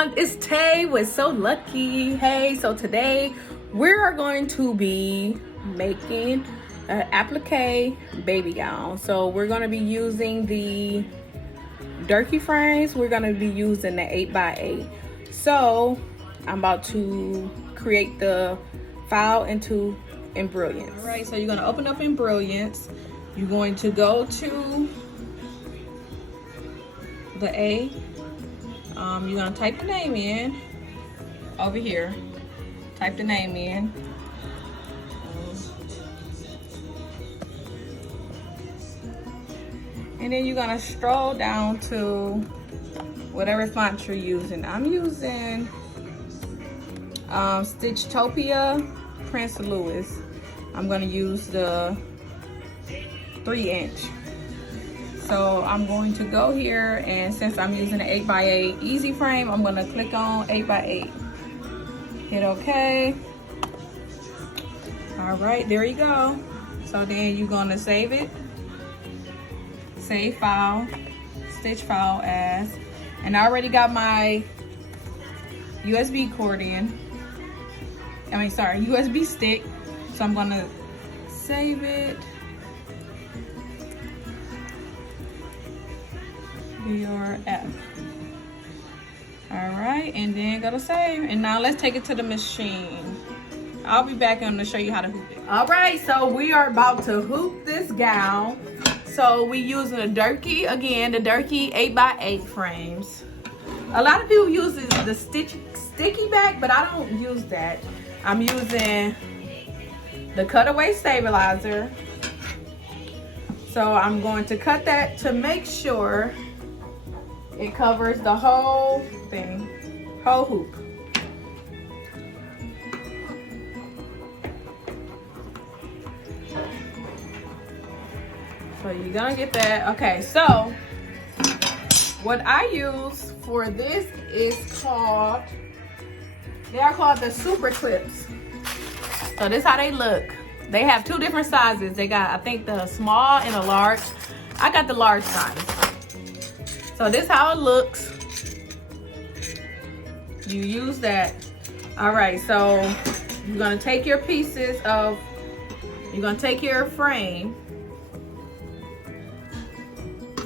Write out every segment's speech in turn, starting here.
everyone, it's Tay with So Lucky. Hey, so today we are going to be making an applique baby gown. So we're going to be using the Durkee frames. We're going to be using the 8x8. So I'm about to create the file into Embroidery. All right, so you're going to open up Embroidery. You're going to go to the A. You're gonna type the name in over here. Type the name in. And then you're gonna scroll down to whatever font you're using. I'm using Stitchtopia Prince Louis. I'm gonna use the 3-inch. So I'm going to go here, and since I'm using an 8x8 easy frame, I'm gonna click on 8x8. Hit OK. All right, there you go. So then you're gonna save it. Save file, stitch file as, and I already got my USB cord in. USB stick. So I'm gonna save it. Your app. All right, and then go to save. And now let's take it to the machine. I'll be back and I'm gonna show you how to hoop it. All right, so we are about to hoop this gown. So we using the Durkee, again, the Durkee 8x8 frames. A lot of people use the sticky back, but I don't use that. I'm using the Cutaway stabilizer. So I'm going to cut that to make sure it covers the whole thing, whole hoop. So you're gonna get that. Okay, so what I use for this is they are called the super clips. So this is how they look. They have two different sizes. They got, I think, the small and a large. I got the large size. So this is how it looks. You use that. All right, so you're gonna take your you're gonna take your frame,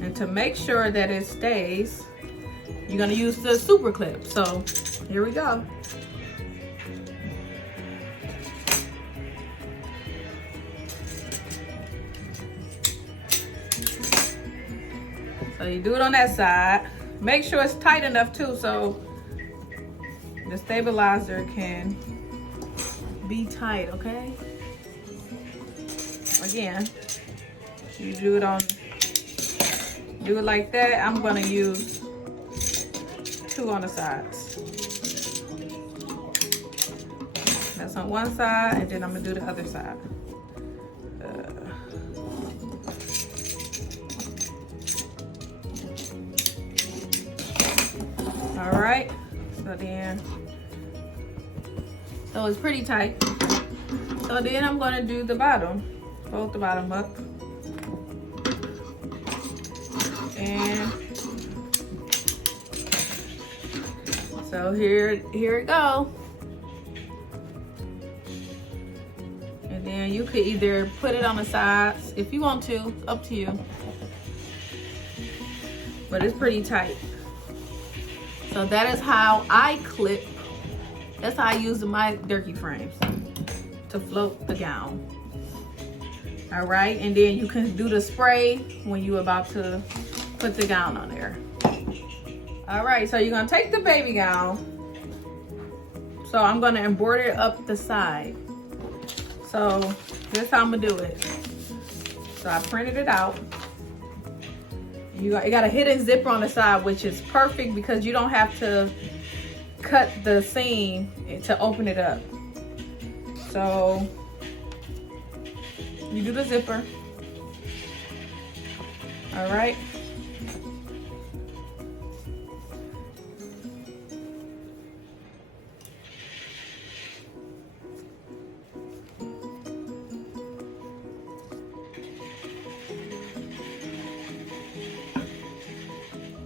and to make sure that it stays, you're gonna use the super clip. So here we go. So you do it on that side. Make sure it's tight enough too, so the stabilizer can be tight, okay? Again, you do it like that. I'm gonna use 2 on the sides. That's on one side, and then I'm gonna do the other side. All right, so it's pretty tight. So then I'm gonna do the bottom, fold the bottom up. And so here it go. And then you could either put it on the sides if you want to, up to you. But it's pretty tight. So that is how I clip. That's how I use my Durkee frames to float the gown. All right, and then you can do the spray when you're about to put the gown on there. All right, so you're gonna take the baby gown. So I'm gonna embroider up the side. So this is how I'm gonna do it. So I printed it out. You got a hidden zipper on the side, which is perfect because you don't have to cut the seam to open it up. So you do the zipper. All right.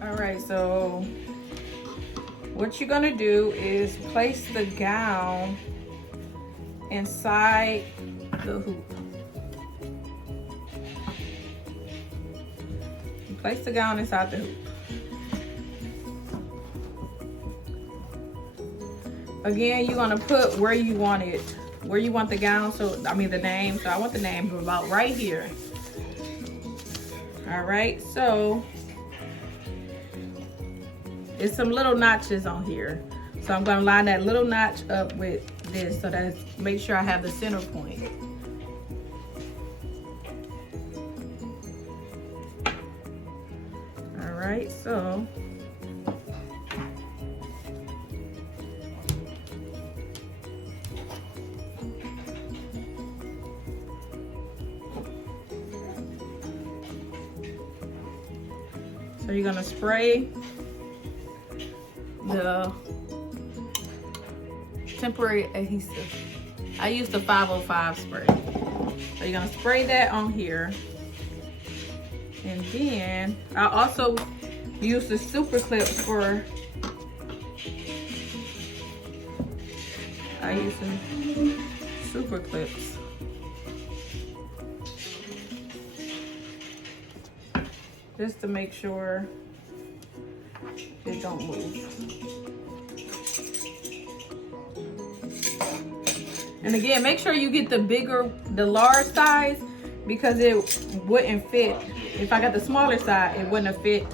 All right, so what you're gonna do is place the gown inside the hoop. You place the gown inside the hoop. Again, you're gonna put where you want it, where you want the gown, so I mean the name. So I want the name about right here. All right, so it's some little notches on here. So I'm gonna line that little notch up with this so that make sure I have the center point. All right, so you're gonna spray the temporary adhesive. I use the 505 spray. So you're gonna spray that on here. And then I also use the super clips for, I use the super clips. Just to make sure it don't move. And again, make sure you get the large size, because it wouldn't fit. If I got the smaller size, it wouldn't have fit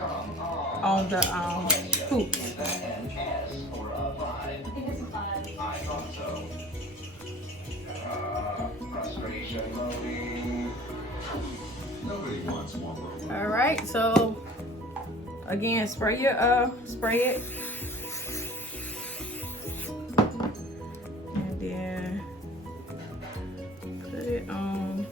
on the hoop. All right, so again, spray it, and then put it on.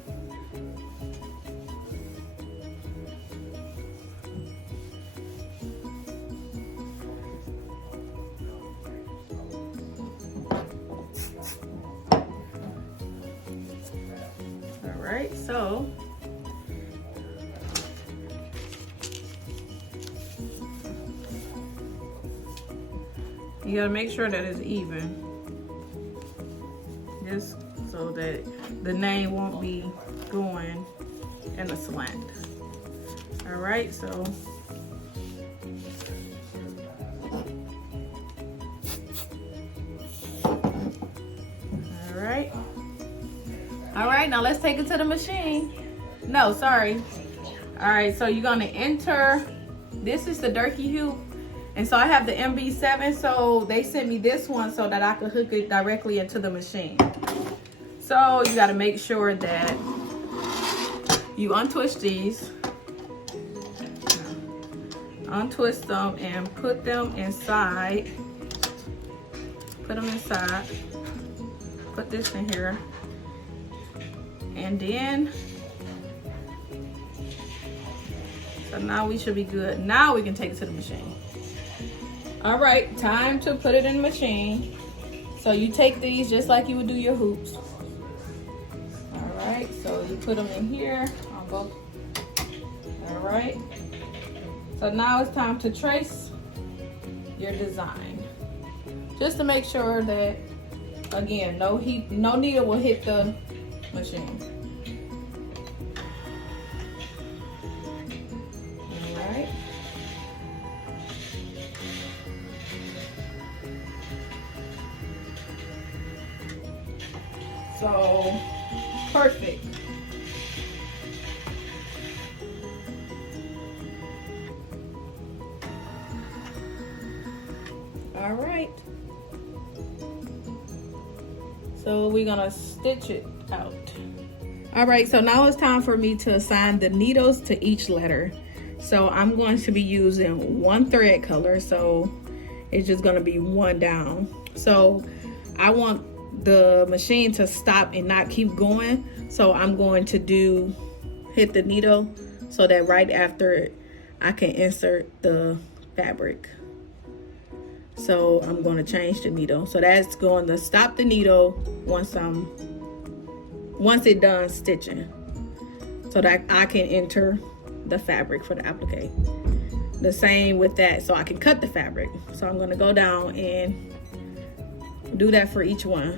All right, so you gotta make sure that it's even, just so that the name won't be going in a slant. All right, so all right, now let's take it to the machine. No, sorry. All right, so you're gonna enter, this is the Durkee hoop. And so I have the Mb7, so they sent me this one so that I could hook it directly into the machine. So you gotta make sure that you untwist these, untwist them and put them inside. Put them inside, put this in here. And then, so now we should be good. Now we can take it to the machine. All right, time to put it in the machine. So you take these just like you would do your hoops. All right, so you put them in here on both. All right, so now it's time to trace your design. Just to make sure that, again, no needle will hit the machine. So, perfect. All right. So we're gonna stitch it out. All right, so now it's time for me to assign the needles to each letter. So I'm going to be using one thread color, so it's just gonna be one down. So I want the machine to stop and not keep going, so I'm going to hit the needle so that right after I can insert the fabric. So I'm going to change the needle, so that's going to stop the needle once it's done stitching, so that I can enter the fabric for the applique. the same with that so I can cut the fabric. So I'm gonna go down and do that for each one.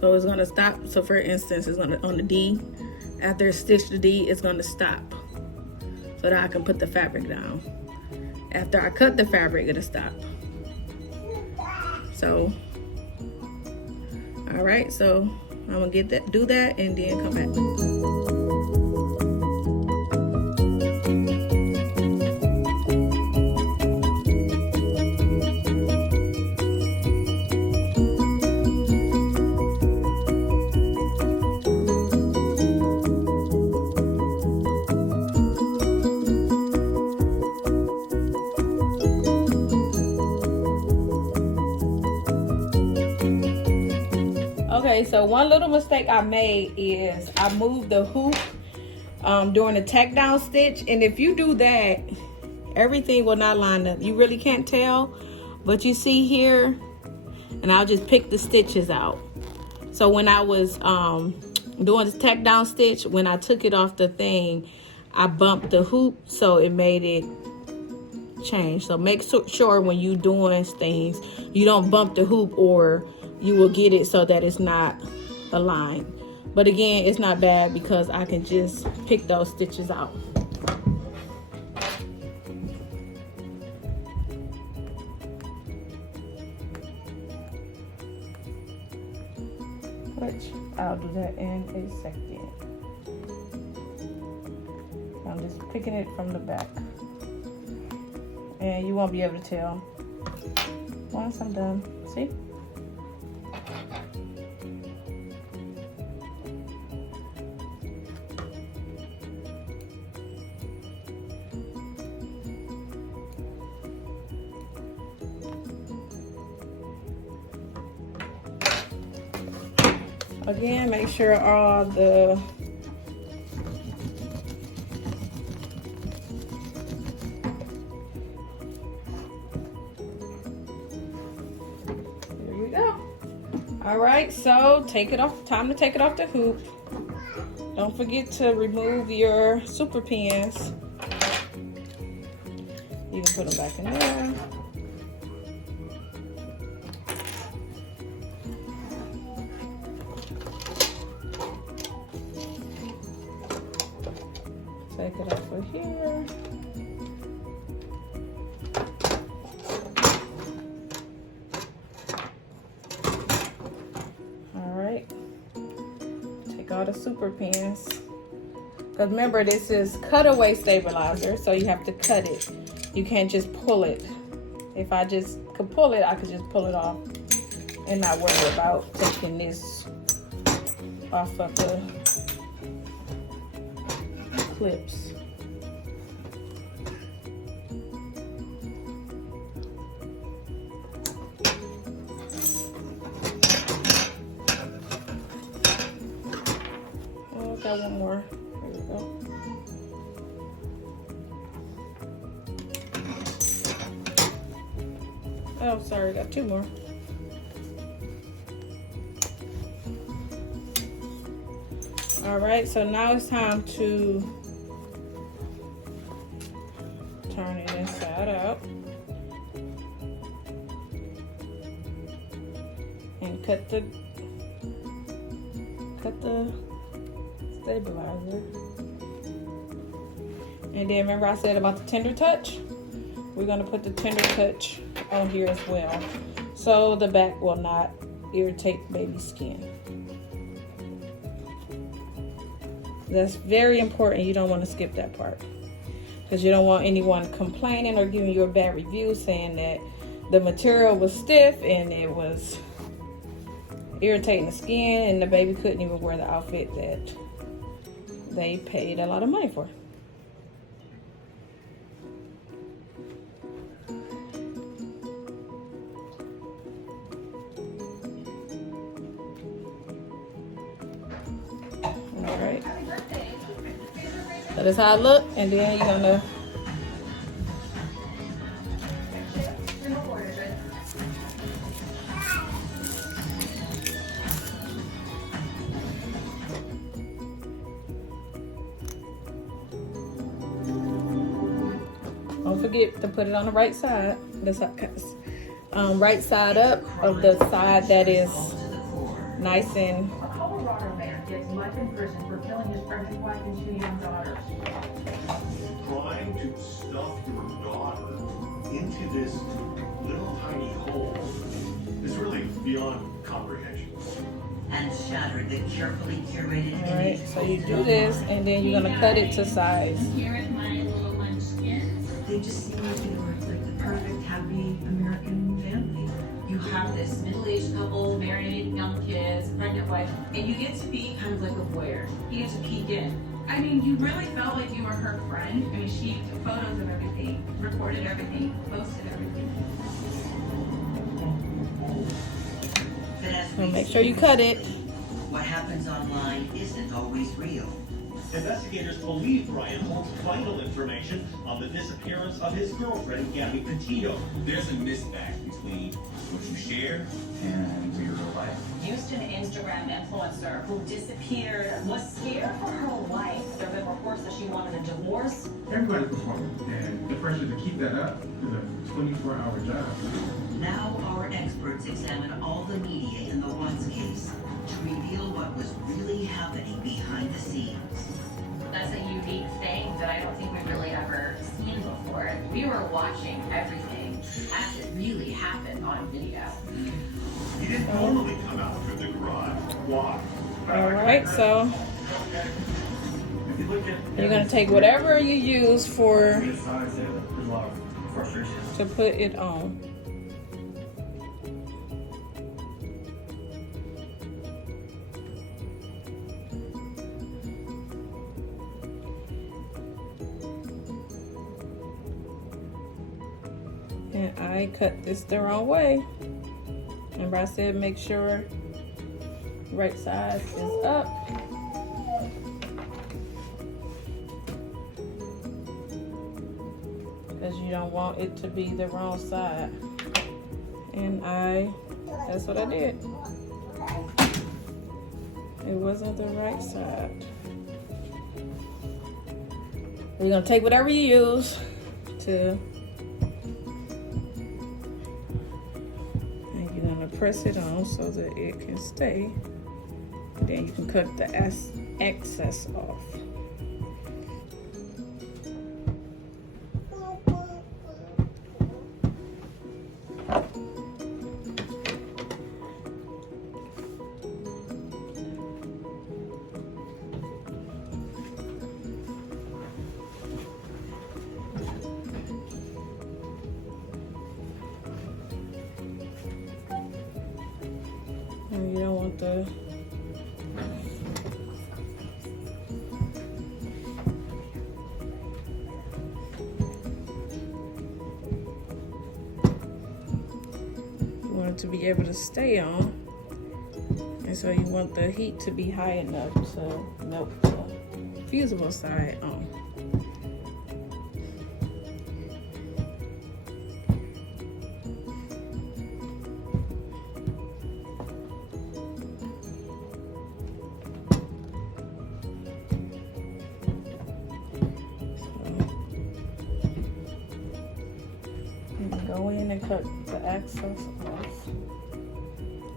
So it's gonna stop. So for instance, it's gonna on the D. After I stitch the D, it's gonna stop so that I can put the fabric down. After I cut the fabric, it'll stop. So, all right. So I'm gonna do that, and then come back. Okay, so one little mistake I made is I moved the hoop during the tack down stitch, and if you do that, everything will not line up. You really can't tell, but you see here, and I'll just pick the stitches out. So when I was doing the tack down stitch, when I took it off the thing, I bumped the hoop, so it made it change. So make sure when you doing things, you don't bump the hoop, or you will get it so that it's not aligned. But again, it's not bad because I can just pick those stitches out. Which I'll do that in a second. I'm just picking it from the back, and you won't be able to tell once I'm done. See? Again, make sure all the there you go. All right, so take it off. Time to take it off the hoop. Don't forget to remove your super pins. You can put them back in there. Take it off of here. All right. Take all the super pins. Because remember, this is cutaway stabilizer, so you have to cut it. You can't just pull it. If I just could pull it, I could just pull it off and not worry about taking this off of the clips. Oh, got one more. There we go. Oh, sorry, got two more. All right, so now it's time to turn it inside out and cut the stabilizer. And then remember I said about the tender touch? We're gonna put the tender touch on here as well, so the back will not irritate baby skin. That's very important. You don't want to skip that part, because you don't want anyone complaining or giving you a bad review saying that the material was stiff and it was irritating the skin and the baby couldn't even wear the outfit that they paid a lot of money for. Alright. So that's how it look, and then you're gonna don't forget to put it on the right side. That's right side up of the side that is nice and. A Colorado man gets life in prison for killing his pregnant wife and 2 young daughters. Trying to stuff your daughter into this little tiny hole is really beyond comprehension. And shattered the carefully curated image. Alright, so you do this and then you're gonna cut it to size. Here is my little munchkin. They just seem like, you know, like the perfect, happy American family. You have this middle-aged couple, married, young kids, pregnant wife, and you get to be kind of like a voyeur. You get to peek in. I mean, you really felt like you were her friend. I mean, she took photos of everything, recorded everything, posted everything. But as So we make sure you cut it. what happens online isn't always real. Investigators believe Brian holds vital information on the disappearance of his girlfriend, Gabby Petito. There's a mismatch between what you share and your real life. Houston Instagram influencer who disappeared was scared for her life. There have been reports that she wanted a divorce. Everybody's performing, and the pressure to keep that up is a 24-hour job. Now our experts examine all the media in the Watts case to reveal what was really happening behind the scenes. That's a unique thing that I don't think we've really ever seen before. We were watching everything as it really happened on video. He didn't normally come out through the garage. Why? Alright, so you're gonna take whatever you use for to put it on. And I cut this the wrong way. Remember I said make sure right side is up. Because you don't want it to be the wrong side. And that's what I did. It wasn't the right side. You're gonna take whatever you use to press it on so that it can stay. Then you can cut the excess off. You don't want the you want it to be able to stay on, and so you want the heat to be high enough to melt the fusible side on. Go in and cut the excess off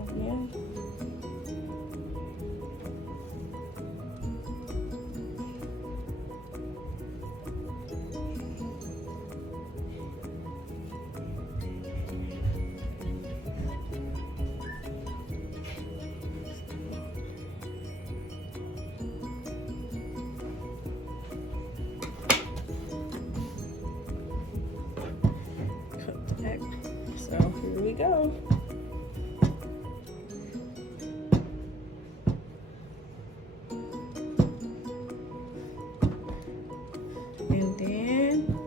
again. So here we go. And then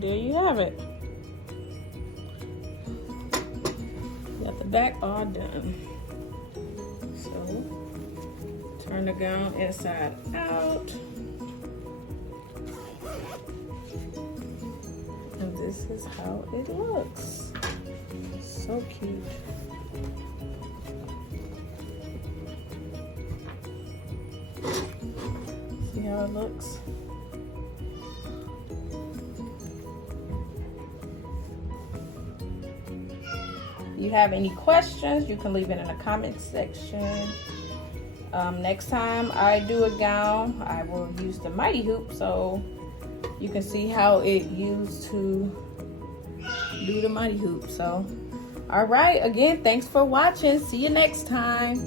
there you have it. Got the back all done. So turn the gown inside out. And this this is how it looks. So cute. See how it looks? If you have any questions, you can leave it in the comment section. Next time I do a gown, I will use the mighty hoop so you can see how it used to do the mighty hoop. So, all right, again, thanks for watching. See you next time.